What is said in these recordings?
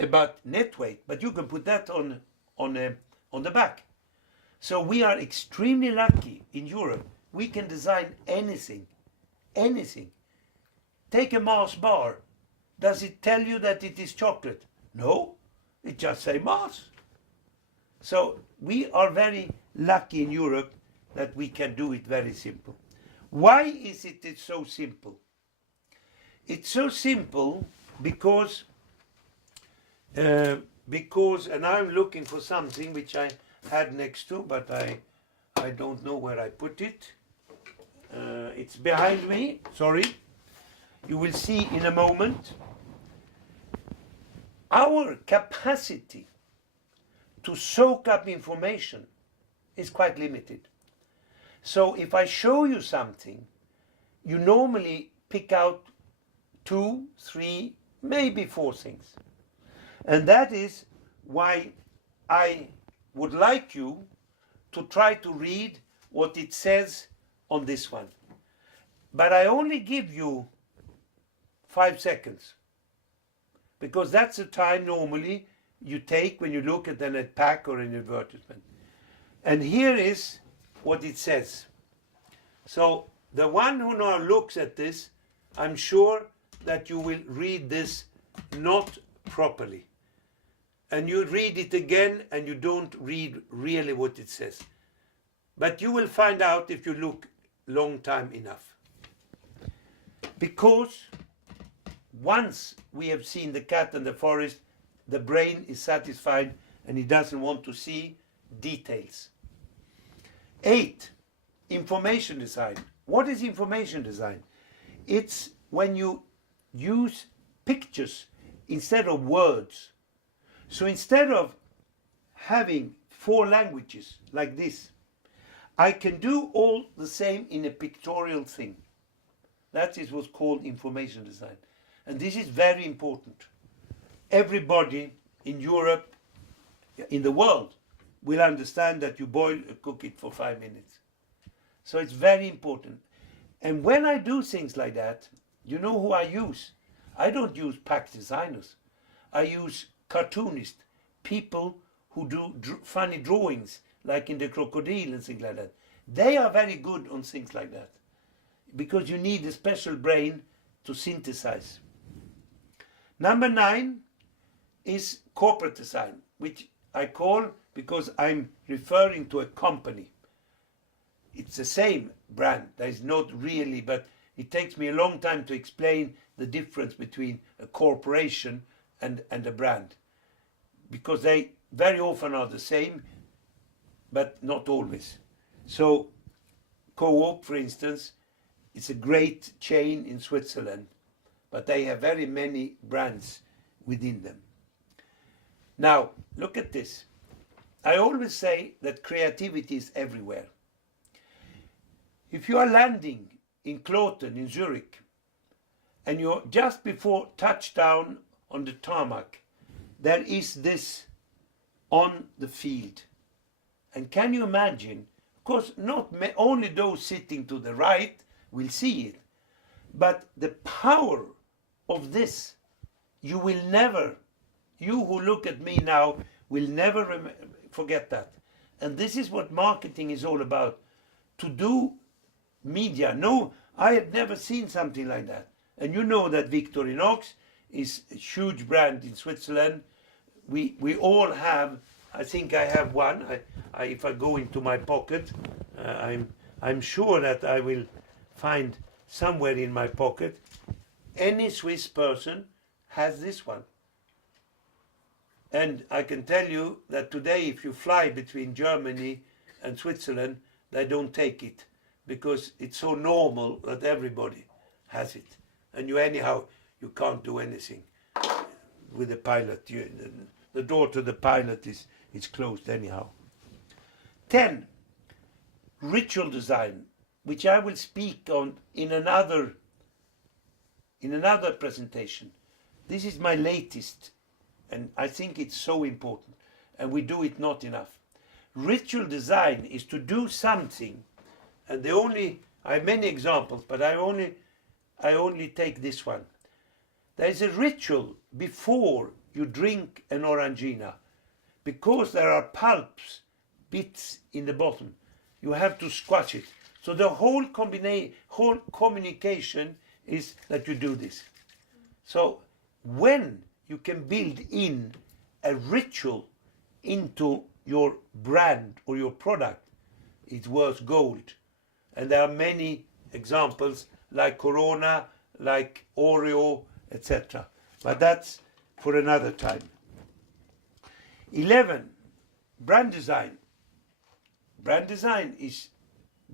about net weight, but you can put that on the back. So we are extremely lucky in Europe. We can design anything, anything. Take a Mars bar. Does it tell you that it is chocolate? No, it just says Mars. So we are very lucky in Europe that we can do it very simple. Why is it so simple? It's so simple because and I'm looking for something which I had next to, but I don't know where I put it. It's behind me, sorry. You will see in a moment. Our capacity to soak up information is quite limited. So if I show you something, you normally pick out 2, 3, maybe 4 things. And that is why I would like you to try to read what it says on this one. But I only give you 5 seconds, because that's the time normally you take when you look at a pack or an advertisement. And here is what it says. So the one who now looks at this, I'm sure that you will read this not properly. And you read it again and you don't read really what it says. But you will find out if you look long time enough. Because once we have seen the cat and the forest, the brain is satisfied and it doesn't want to see details. 8, information design. What is information design? It's when you use pictures instead of words. So instead of having 4 languages like this, I can do all the same in a pictorial thing. That is what's called information design. And this is very important. Everybody in Europe, in the world, will understand that you cook it for 5 minutes. So it's very important. And when I do things like that, you know who I use? I don't use pack designers. I use cartoonists, people who do funny drawings, like in the crocodile and things like that. They are very good on things like that, because you need a special brain to synthesize. Number 9 is corporate design, which I call, because I'm referring to a company. It's the same brand. There is not really, but it takes me a long time to explain the difference between a corporation and a brand, because they very often are the same, but not always. So Coop, for instance, it's a great chain in Switzerland, but they have very many brands within them. Now, look at this. I always say that creativity is everywhere. If you are landing in Kloten, in Zurich, and you're just before touchdown on the tarmac, there is this on the field. And can you imagine? Of course, not only those sitting to the right will see it, but the power of this, you will never, you who look at me now, will never forget that. And this is what marketing is all about. To do media. No, I had never seen something like that. And you know that Victorinox is a huge brand in Switzerland. We all have, I think I have one. If I go into my pocket, I'm sure that I will find somewhere in my pocket. Any Swiss person has this one. And I can tell you that today, if you fly between Germany and Switzerland, they don't take it, because it's so normal that everybody has it. And you can't do anything with the pilot. The door to the pilot is closed anyhow. 10, ritual design, which I will speak on in another presentation. This is my latest, and I think it's so important, and we do it not enough. Ritual design is to do something, and I have many examples, but I only take this one. There is a ritual before you drink an Orangina, because there are pulps, bits in the bottom, you have to squash it. So the whole communication is that you do this. So when you can build in a ritual into your brand or your product, it's worth gold. And there are many examples like Corona, like Oreo, etc. But that's for another time. 11, brand design. Brand design is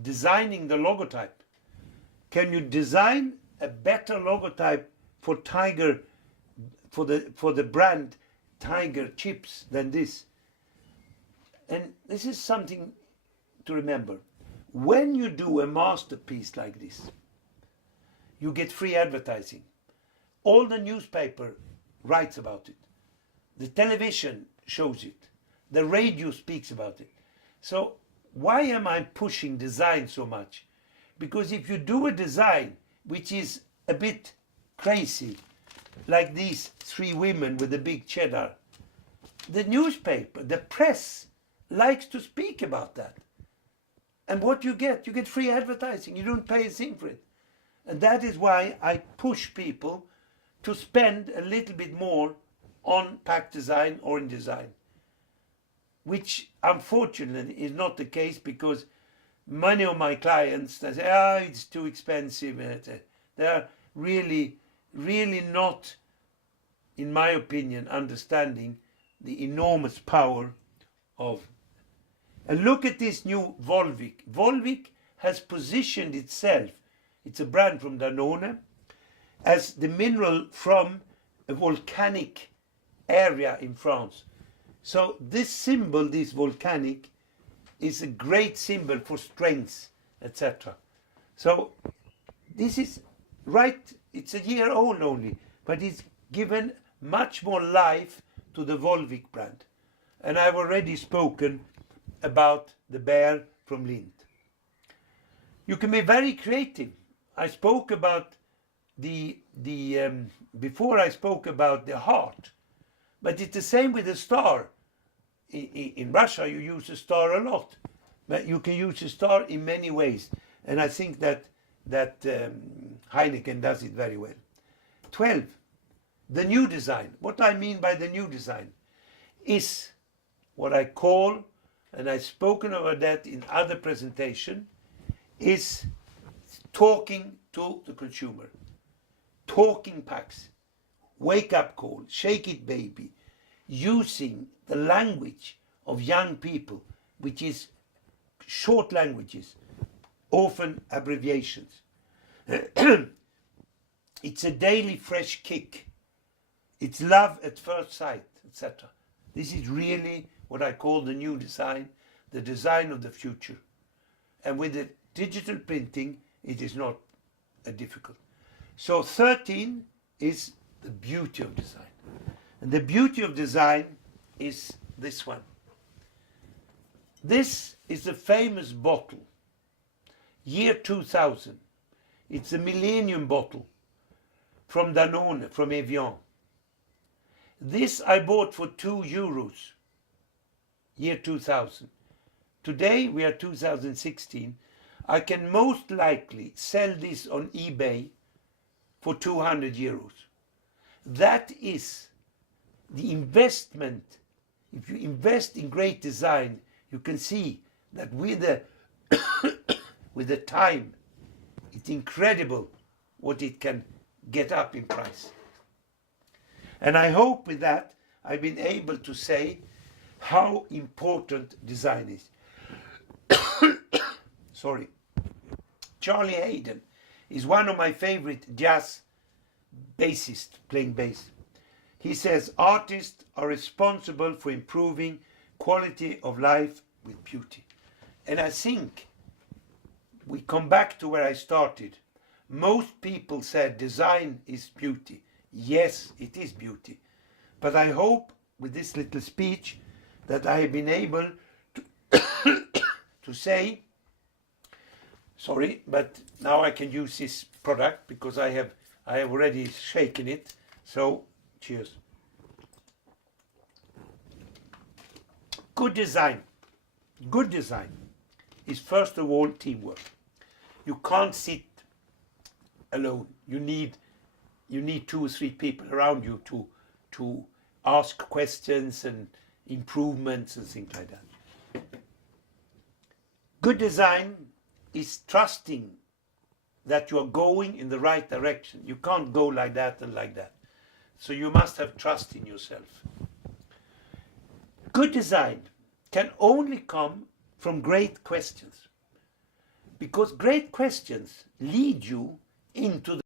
designing the logotype. Can you design a better logotype for Tiger, for the brand Tiger chips than this? And this is something to remember. When you do a masterpiece like this, you get free advertising. All the newspaper writes about it. The television shows it. The radio speaks about it. So why am I pushing design so much? Because if you do a design which is a bit crazy, like these three women with the big cheddar, the newspaper, the press likes to speak about that. And what you get free advertising. You don't pay a thing for it. And that is why I push people to spend a little bit more on pack design or in design, which unfortunately is not the case, because many of my clients, they say, it's too expensive. They are really, really not, in my opinion, understanding the enormous power of. And look at this new Volvic. Volvic has positioned itself, it's a brand from Danone, as the mineral from a volcanic area in France. So this symbol, this volcanic, is a great symbol for strength, etc. So this is right, it's a year old only, but it's given much more life to the Volvic brand. And I've already spoken about the bear from Lindt. You can be very creative. I spoke about before I spoke about the heart, but it's the same with the star. In Russia you use a star a lot, but you can use a star in many ways, and I think that Heineken does it very well. 12, the new design. What I mean by the new design is what I call, and I've spoken about that in other presentation, is talking to the consumer. Talking packs, wake up call, shake it baby, using the language of young people, which is short languages, often abbreviations. It's a daily fresh kick. It's love at first sight, etc. This is really what I call the new design, the design of the future. And with the digital printing, it is not difficult. So 13 is the beauty of design. And the beauty of design is this one. This is the famous bottle, year 2000. It's a Millennium bottle from Danone, from Evian. This I bought for €2, year 2000. Today we are 2016. I can most likely sell this on eBay for €200. That is the investment. If you invest in great design, you can see that with the time, it's incredible what it can get up in price. And I hope with that I've been able to say how important design is. Sorry. Charlie Hayden is one of my favorite jazz bassists playing bass. He says artists are responsible for improving quality of life with beauty. And I think we come back to where I started. Most people said design is beauty. Yes, it is beauty. But I hope with this little speech that I have been able to say, sorry, but now I can use this product because I have already shaken it. So cheers. Good design. Good design is first of all teamwork. You can't sit alone. You need 2 or 3 people around you to ask questions and improvements and things like that. Good design is trusting that you are going in the right direction. You can't go like that and like that. So you must have trust in yourself. Good design can only come from great questions, because great questions lead you into